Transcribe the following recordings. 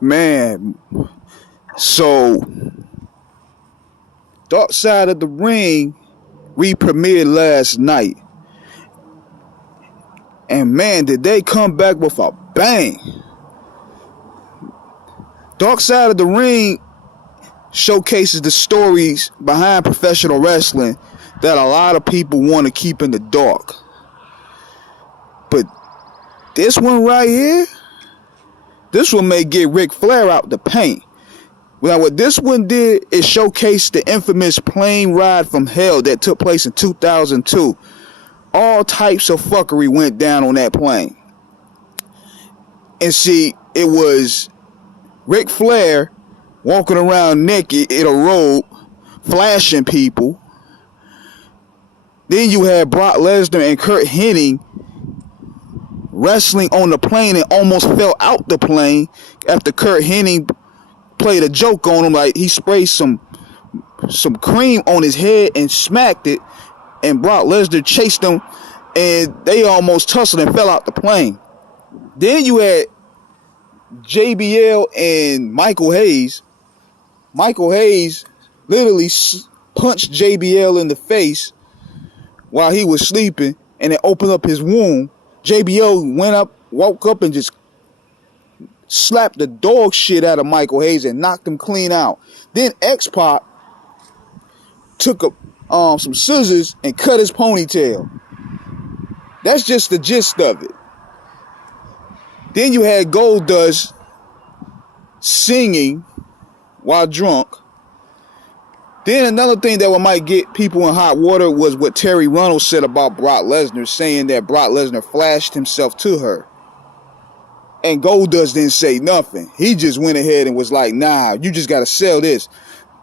Man, so Dark Side of the Ring re-premiered last night. And man, did they come back with a bang. Dark Side of the Ring showcases the stories behind professional wrestling that a lot of people want to keep in the dark. But this one right here, this one may get Ric Flair out the paint. Now, what this one did is showcase the infamous plane ride from hell that took place in 2002. All types of fuckery went down on that plane. And see, it was Ric Flair walking around naked in a robe, flashing people. Then you had Brock Lesnar and Kurt Hennig wrestling on the plane and almost fell out the plane after Kurt Hennig played a joke on him, like he sprayed some cream on his head and smacked it, and Brock Lesnar chased him and they almost tussled and fell out the plane. Then you had JBL and Michael Hayes. Michael Hayes literally punched JBL in the face while he was sleeping, and it opened up his wound. JBL woke up and just slapped the dog shit out of Michael Hayes and knocked him clean out. Then XPOP took some scissors and cut his ponytail. That's just the gist of it. Then you had Goldust singing while drunk. Then another thing that might get people in hot water was what Terry Runnels said about Brock Lesnar, saying that Brock Lesnar flashed himself to her. And Goldust didn't say nothing. He just went ahead and was like, nah, you just got to sell this.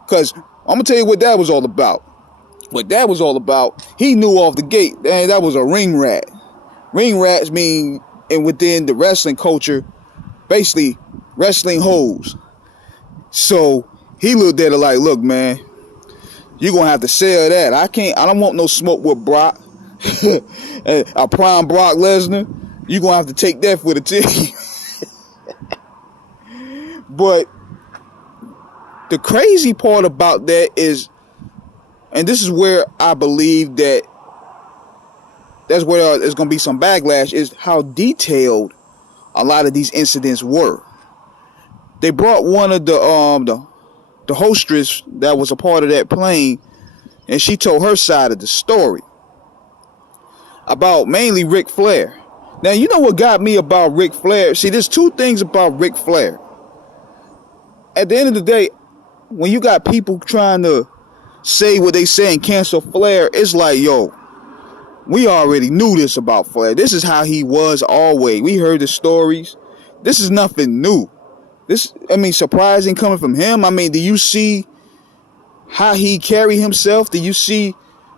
Because I'm going to tell you what that was all about. What that was all about, he knew off the gate, man, that was a ring rat. Ring rats mean, and within the wrestling culture, basically wrestling hoes. So he looked at it like, look, man, you're going to have to sell that. I don't want no smoke with Brock. A prime Brock Lesnar. You're going to have to take that for the team. But the crazy part about that is, and this is where I believe that's where there's going to be some backlash, is how detailed a lot of these incidents were. They brought one of the hostess that was a part of that plane, and she told her side of the story about mainly Ric Flair. Now, you know what got me about Ric Flair? See, there's two things about Ric Flair. At the end of the day, when you got people trying to say what they say and cancel Flair, it's like, yo, we already knew this about Flair. This is how he was always. We heard the stories. This is nothing new. Surprising coming from him. Do you see how he carry himself? Do you see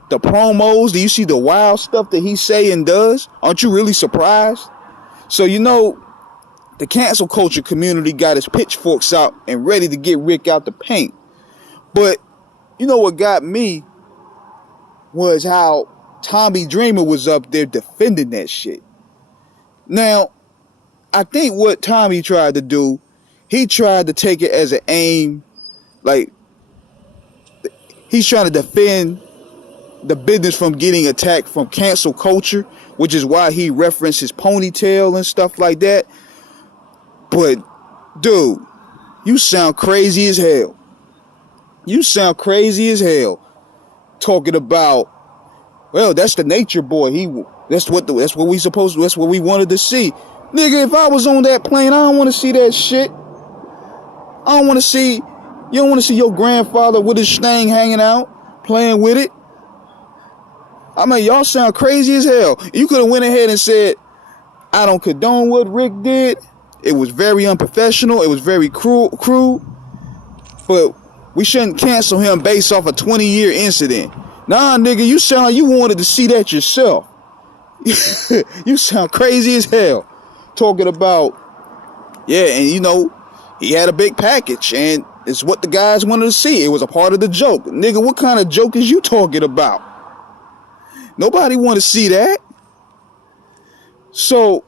the promos? Do you see the wild stuff that he say and does? Aren't you really surprised? So, the cancel culture community got his pitchforks out and ready to get Rick out the paint. But you know what got me was how Tommy Dreamer was up there defending that shit. Now, I think what Tommy tried to do, he tried to take it as an aim, like he's trying to defend the business from getting attacked from cancel culture, which is why he referenced his ponytail and stuff like that. But, dude, you sound crazy as hell. You sound crazy as hell. Talking about, well, that's the nature boy. That's what we supposed to, that's what we wanted to see. Nigga, if I was on that plane, I don't want to see that shit. I don't want to see, you don't want to see your grandfather with his thing hanging out, playing with it. Y'all sound crazy as hell. You could have went ahead and said, I don't condone what Rick did. It was very unprofessional. It was very cruel. But we shouldn't cancel him based off a 20-year incident. Nah, nigga, you sound like you wanted to see that yourself. You sound crazy as hell. Talking about, yeah, and he had a big package, and it's what the guys wanted to see. It was a part of the joke. Nigga, what kind of joke is you talking about? Nobody want to see that. So,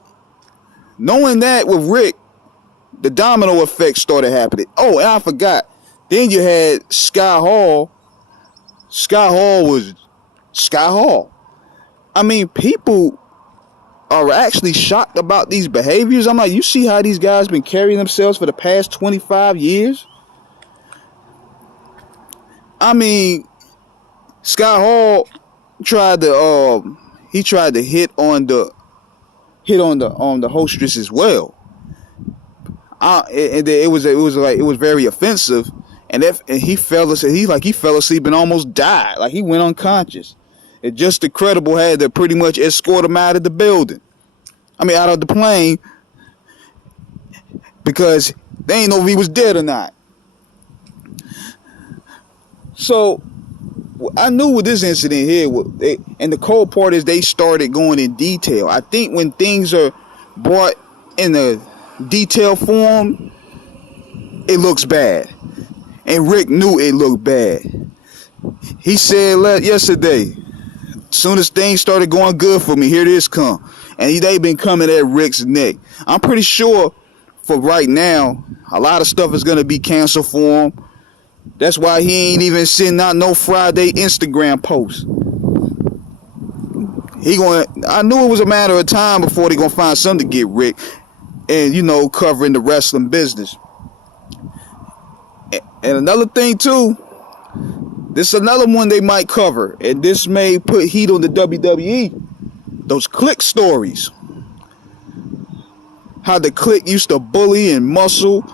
knowing that with Rick, the domino effect started happening. Oh, and I forgot. Then you had Sky Hall. Sky Hall was Sky Hall. I mean, people are actually shocked about these behaviors. I'm like, you see how these guys been carrying themselves for the past 25 years? I mean, Sky Hall tried to hit on the hostess as well. And it was very offensive, and he fell asleep and almost died. Like, he went unconscious. And Just the Credible had to pretty much escort him out of the building. I mean, out of the plane, because they ain't know if he was dead or not. So I knew with this incident here, and the cold part is they started going in detail. I think when things are brought in a detailed form, it looks bad. And Rick knew it looked bad. He said yesterday, soon as things started going good for me, here this come. And they been coming at Rick's neck. I'm pretty sure for right now, a lot of stuff is going to be canceled for him. That's why he ain't even sending out no Friday Instagram posts. I knew it was a matter of time before they gonna find something to get Rick, and covering the wrestling business. And another thing too, this is another one they might cover, and this may put heat on the WWE. Those Click stories, how the Click used to bully and muscle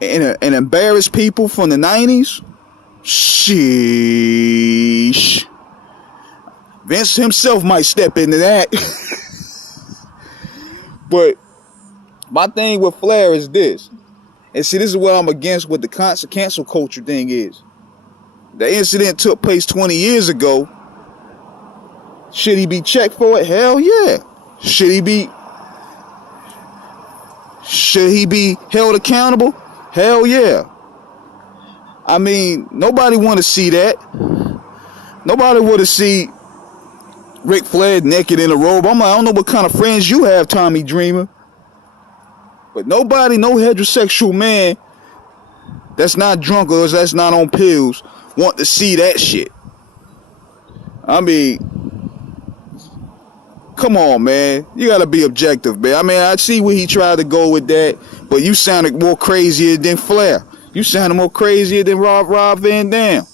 and embarrass people from the 90s. Sheesh. Vince himself might step into that. But my thing with Flair is this. And see, this is what I'm against with the cancel culture thing is. The incident took place 20 years ago. Should he be checked for it? Hell yeah. Should he be held accountable? Hell yeah. I mean, nobody want to see that. Nobody want to see Ric Flair naked in a robe. I'm like, I don't know what kind of friends you have, Tommy Dreamer. But no heterosexual man that's not drunk or that's not on pills want to see that shit. I mean, come on, man. You got to be objective, man. I mean, I see where he tried to go with that, but you sounded more crazier than Flair. You sounded more crazier than Rob Van Dam.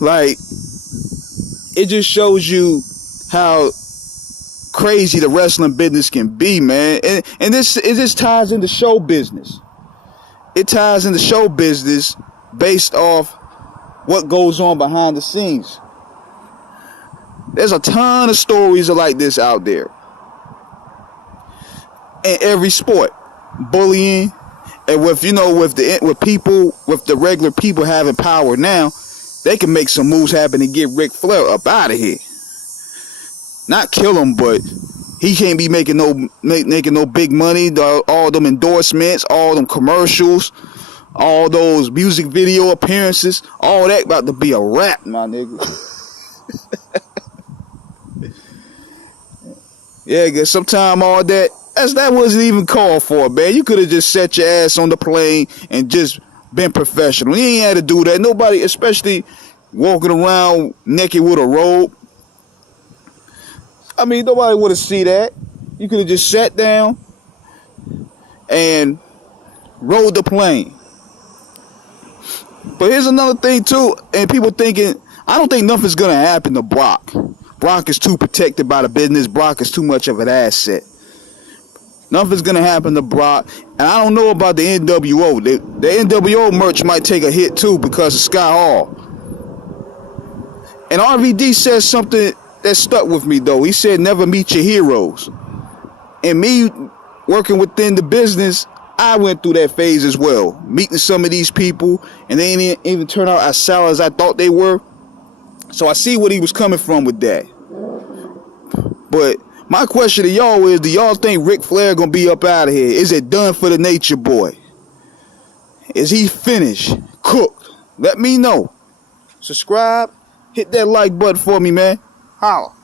Like, it just shows you how crazy the wrestling business can be, man. And it just ties into show business. It ties into show business based off what goes on behind the scenes. There's a ton of stories like this out there. In every sport. Bullying. And with the regular people having power now, they can make some moves happen and get Ric Flair up out of here. Not kill him, but he can't be making no big money. All them endorsements, all them commercials, all those music video appearances, all that about to be a wrap, my nigga. Yeah, cause sometime all that wasn't even called for, man. You could have just set your ass on the plane and just been professional. You ain't had to do that. Nobody, especially walking around naked with a robe. I mean, nobody would have seen that. You could have just sat down and rode the plane. But here's another thing too, and people thinking, I don't think nothing's gonna happen to Brock. Brock is too protected by the business. Brock is too much of an asset. Nothing's gonna happen to Brock. And I don't know about the NWO. The NWO merch might take a hit too because of Sky Hall. And RVD says something that stuck with me though. He said, never meet your heroes. And me working within the business, I went through that phase as well. Meeting some of these people, and they didn't even turn out as solid as I thought they were. So I see what he was coming from with that. But my question to y'all is, do y'all think Ric Flair gonna be up out of here? Is it done for the Nature Boy? Is he finished? Cooked? Let me know. Subscribe. Hit that like button for me, man. Holla.